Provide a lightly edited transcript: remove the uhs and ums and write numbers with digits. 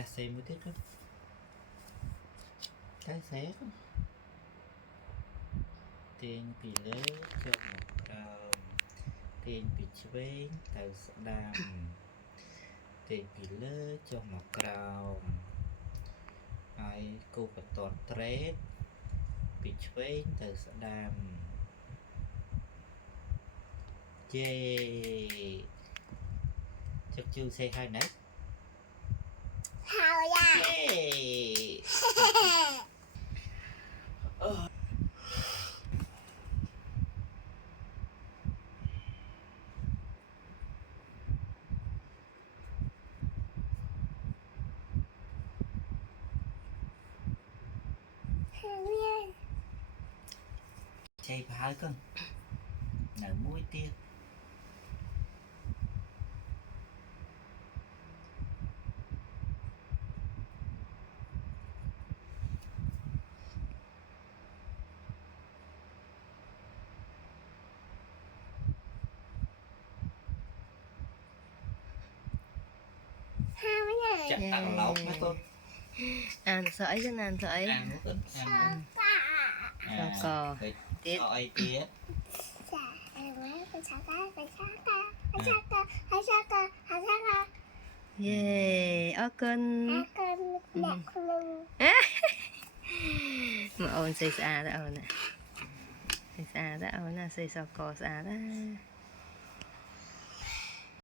ta xem mới thích đó cái xét tiền bị lỡ cho một đầu tiền bị chén từ đam tiền bị lỡ cho một đầu ai cô phải toàn trét bị chén từ đam yeah chắc chưa xe hai nét Hào ya. yeah chạy phải con nở mũi tiết chặt tặng lẩu mấy con ăn sợi chứ ăn sợi ăn nước ăn cò tiết sợi tiết yeah ở kênh mà ôn xây xa đó ôn nè xây xa đó ôn nè xây sao cò xa đó